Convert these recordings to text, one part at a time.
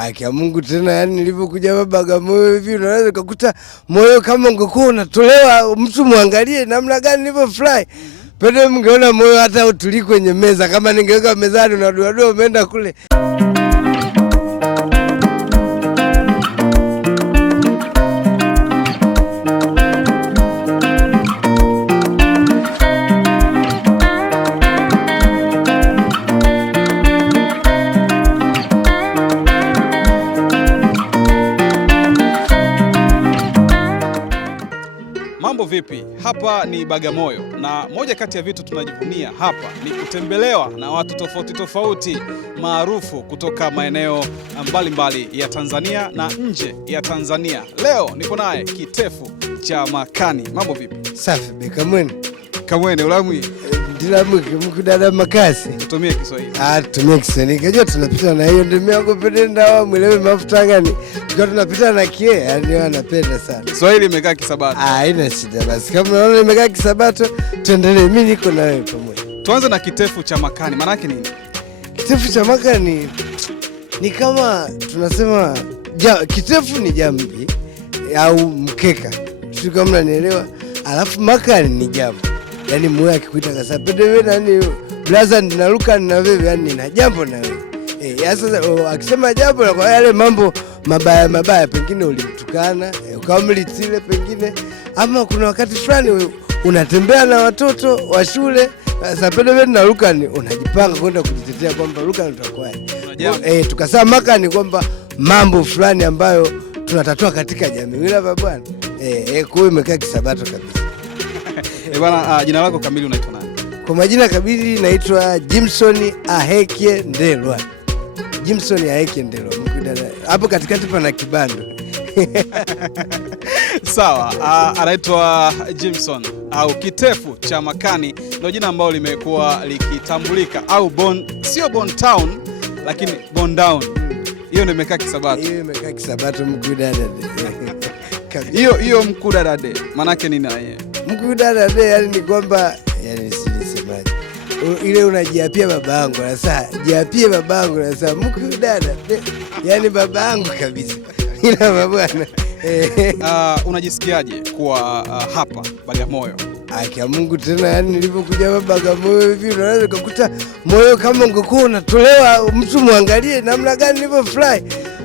Haki ya Mungu tena, yani nilipokuja Bagamoyo hivi unaweza kukuta moyo kama ungekuwa unatolewa mtu muangalie namna gani nilipofly. Pende mngeona moyo hata utuli kwenye meza, kama ningeweka mezani na doa umeenda kule. Mambo vipi? Hapa ni Bagamoyo na moja kati ya vitu tunajivunia hapa ni kutembelewa na watu tofauti tofauti maarufu kutoka maeneo mbalimbali ya Tanzania na nje ya Tanzania. Leo niko naye Kitefu cha Makani. Mambo vipi? Safi Bekamwene. Kamwene ulamwi? Ndilamuke mkudada makasi. Tutumie Kiswahili. Tutumie Kiswahili. Kajua tunapita na hiyo ndio miango pendenda wa mwelewe mafuta gani. Tukiwa tunapita na kie, yani wanapenda sana. Kiswahili imekaa kisabato. Haina shida basi. Kama unaona imekaa kisabato, tuendelee. Mimi niko na wewe pamoja. Tuanze na Kitefu cha Makani. Maana yake nini? Kitefu cha Makani ni kama tunasema kitefu ni jambi au mkeka. Sio kama mnanielewa. Alafu Makani ni jambo. Yani moyo akikuita kasa pende wewe nani blaza ninaruka na wewe, yani na jambo na wewe. Sasa akisema jambo na kwa yale mambo mabaya pengine ulimtukana, ukamlitile pengine, ama kuna wakati fulani unatembea na watoto wa shule, sasa pende wewe ninaruka ni unajipanga kwenda kujitetea kwamba ruka nitakuwa. Tukasema Makani kwamba mambo fulani ambayo tunatatua katika jamii. Wila bwana. Kwa hiyo imekaa kisabato kabisa. Bwana, jina lako kamili unaitwa nani? Kwa majina kamili naitwa Jimson Aheke Ndelwa. Jimson Aheke Ndelwa. Hapo katikati pana kibando. Sawa, anaitwa Jimson au Kitefu cha Makani. Ndio jina ambalo limekuwa likitambulika au sio Bon Town lakini Bon Down. Hiyo ndio imekaa kisabato. Hiyo imekaa kisabato mkudada. Hiyo mkudada maana yake nini na yeye? Mkudada yani ni kwamba yani sinisemaje. Ile unajiapia babangu na sasa jiapie babangu na sasa mkudada. Yani babangu kabisa. Ila bwana. Unajisikiaje kuwa hapa Bagamoyo? Haki ya Mungu tena, yani nilipokuja Bagamoyo hivi unaweza kukuta moyo kama ungekuwa unatolewa mtu muangalie namna gani nilipofly.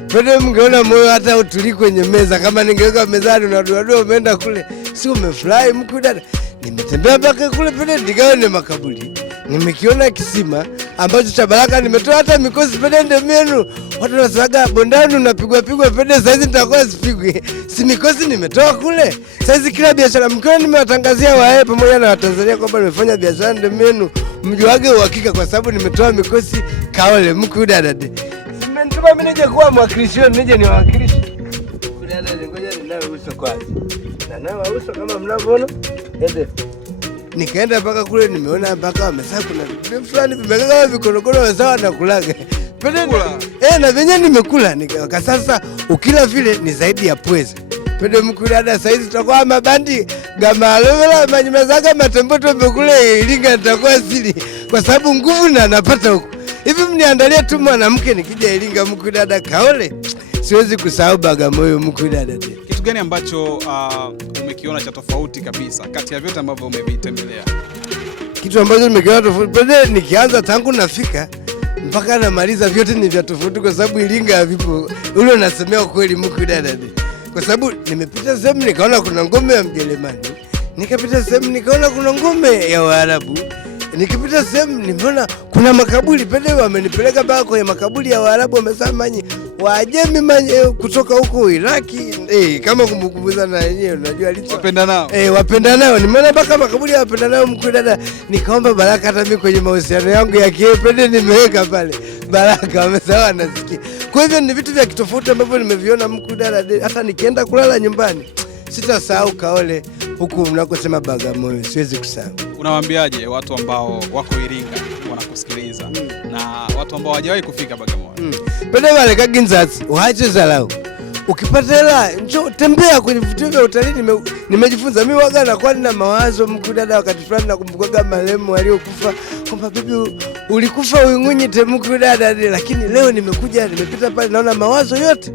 Pende mngeona moyo hata utuli kwenye meza, kama ningeweka mezani na doa umeenda kule. Si umefly mkudada. Nimetembea mpaka kule pende ndikawe ni makaburi. Nimekiona kisima ambacho cha baraka, nimetoa hata mikosi pende ndemenu. Watu wanasaga bondani unapigwa pende, saizi nitakuwa sipigwi. Si mikosi nimetoa kule. Saizi kila biashara mkiona nimewatangazia wae pamoja na Watanzania kwamba nimefanya biashara ndemenu. Mjuage uhakika kwa sababu nimetoa mikosi kaole mkudada. Mmenituma mimi nije kuwa mwakilishi, nije niwawakilishe. Kudada ngoja ninawe uso kwanza. Na uso kama mnavyoona. Nikaenda mpaka kule, nimeona mpaka wamesaa kuna vitu fulani vimekaa kama vikorokoro wasawa na kulaga. Na venye nimekula sasa ukila vile ni zaidi ya pweza. Pende mkudada saizi tutakuwa mabandi gama alovela manyimazaga matemboto mbekule Iringa nitakuwa siri. Kwa sababu nguvu na napata huko. Hivi mniandalia tu mwanamke nikija Iringa mkudada kaole. Siwezi kusahau Bagamoyo mkudada. Kitu gani ambacho umekiona cha tofauti kabisa kati ya vyote ambavyo umevitembelea? Kitu ambacho nimekiona tofauti pende nikianza tangu nafika mpaka namaliza vyote ni vya tofauti, kwa sababu Iringa havipo. Ule nasemea kweli mkudada. Kwa sababu nimepita sehemu nikaona kuna ngome ya Mjerumani. Nikapita sehemu nikaona kuna ngome ya Waarabu. Nikipita sehemu nimeona kuna makaburi pende, wamenipeleka mpaka kwenye makaburi ya Waarabu, wamesema Waajemi kutoka huko Iraki, kama kumbukumbuza na yenyewe unajua licho wapenda nao. Wapenda nao. Nimeona mpaka makaburi ya wapenda nao mkudada. Nikaomba baraka hata mimi kwenye mahusiano yangu ya kiepende nimeweka pale. Baraka wamesawa nasikia. Kwa hivyo ni vitu vya kitofauti ambavyo nimeviona mkudada. Hata nikienda kulala nyumbani sitasahau kaole huku mnakosema Bagamoyo, siwezi kusahau. Unawaambiaje watu ambao wako Iringa wanakusikiliza na watu ambao hawajawahi kufika Bagamoyo? Pende wale kaginzazi waache zalau. Ukipata hela njoo tembea kwenye vituo vya utalii. Nimejifunza mimi waga na kwa nina mawazo mkudada, wakati fulani nakumbukaga marehemu waliokufa kwamba bibi ulikufa uing'unyi temuku dada, lakini leo nimekuja, nimepita pale naona mawazo yote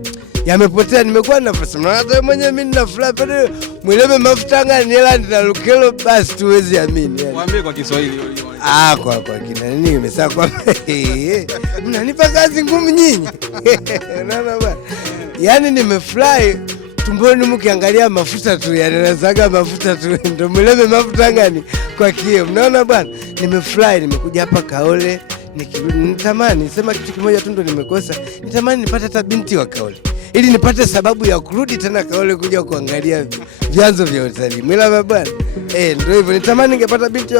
yamepotea, nimekuwa nafasi. Na hata mwenyewe mimi nina furaha pale, mwileme mafuta ngani hela na lukelo, basi tuwezi amini yani. Mwambie kwa Kiswahili wewe. Kwa kina nini nimesema kwa mnanipa kazi ngumu nyinyi. Unaona bwana? Yaani nimefurahi tumboni, mkiangalia mafuta tu yanazaga mafuta tu, ndio mwileme mafuta ngani kwa kio. Mnaona bwana? Nimefurahi, nimekuja hapa Kaole, nikirudi nitamani sema kitu kimoja tu ndo nimekosa. Nitamani nipate hata binti wa Kaole, ili nipate sababu ya kurudi tena Kaole kuja kuangalia vyanzo vya utalii. Mwila bwana. Ndio hivyo, nitamani ningepata binti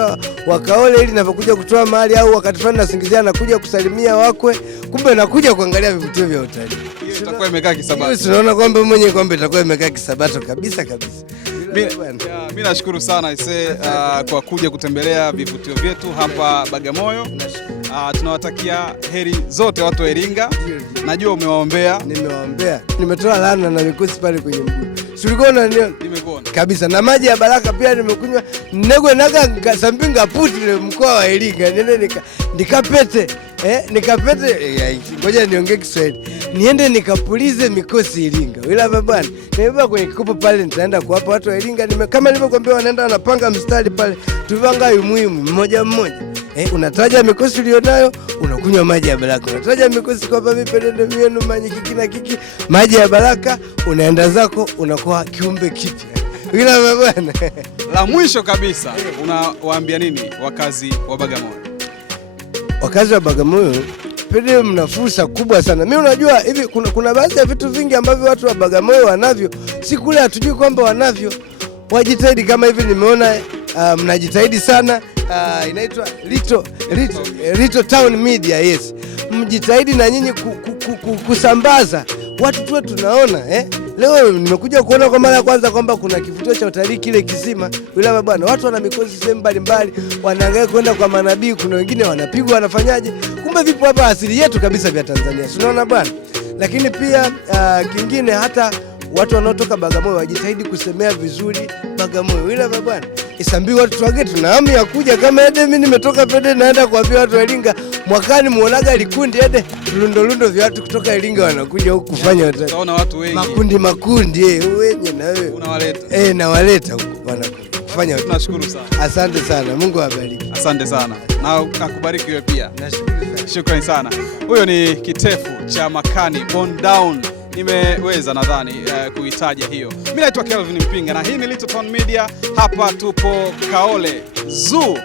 wa Kaole ili ninapokuja kutoa mahali au wakati fulani nasingizia nakuja kusalimia wakwe, kumbe nakuja kuangalia vivutio vya utalii. Hiyo itakuwa imekaa kisabato. Unaona kwamba mwenyewe kwamba itakuwa imekaa kisabato kabisa. Mimi nashukuru sana kwa kuja kutembelea vivutio vyetu hapa Bagamoyo. Tunawatakia heri zote watu wa Iringa. Najua umewaombea. Nimewaombea. Nimetoa laana na mikosi pale kwenye mguu. Ulikuwa unaniona? Nimekuona. Kabisa, na maji ya baraka pia nimekunywa. Nego naga Sambinga puti mkoa wa Iringa. Nene nikapete. Ngoja niongee Kiswahili. Niende nikapulize mikosi Iringa. Ila bwana, nimebeba kwenye kikopo pale, nitaenda kuwapa watu wa Iringa. Kama nilivyokuambia, wanaenda wanapanga mstari pale. Tuvanga muhimu mmoja mmoja. Unataja mikosi ulionayo, unakunywa maji ya baraka. Unataja mikosi kwa baba mipendendo mienu manyi kiki na kiki, maji ya baraka, unaenda zako, unakuwa kiumbe kipya. Ila bwana, la mwisho kabisa, unawaambia nini wakazi wa Bagamoyo? Wakazi wa Bagamoyo, pende mna fursa kubwa sana. Mimi unajua hivi kuna baadhi ya vitu vingi ambavyo watu wa Bagamoyo wanavyo, si kule hatujui kwamba wanavyo. Wajitahidi kama hivi, nimeona mnajitahidi sana. Inaitwa Little Town Media, yes. Mjitahidi na nyinyi kusambaza watu tuwe tunaona. Leo nimekuja kuona kwa mara ya kwanza kwamba kuna kivutio cha utalii kile kisima. Yule bwana, watu wana mikosi sehemu mbalimbali, wanaangalia kwenda kwa manabii, kuna wengine wanapigwa, wanafanyaje? Kumbe vipo hapa asili yetu kabisa vya Tanzania. Unaona bwana? Lakini pia kingine, hata watu wanaotoka Bagamoyo wajitahidi kusemea vizuri Bagamoyo. Ila bwana, isambi watu wage tunahamu ya kuja. Kama mimi nimetoka pede naenda kuambia watu wa Iringa, mwakani muonaga likundi lundo vya watu kutoka Iringa wanakuja huku kufanya utalii. Utaona watu wengi. Makundi wenye na wewe. Unawaleta. Nawaleta huku wanafanya utalii. Tunashukuru sana. Asante sana. Mungu awabariki. Asante sana. Na akubariki wewe pia. Nashukuru sana. Shukrani sana. Huyo ni kitefu cha Makani Bone Down. Nimeweza nadhani kuitaja hiyo. Mimi naitwa Kelvin Mpinga na hii ni Little Town Media. Hapa tupo Kaole Zoo.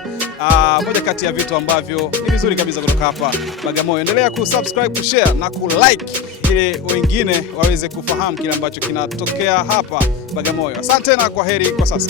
Moja kati ya vitu ambavyo ni vizuri kabisa kutoka hapa Bagamoyo. Endelea kusubscribe, kushare na kulike ili wengine waweze kufahamu kile ambacho kinatokea hapa Bagamoyo. Asante na kwaheri kwa sasa.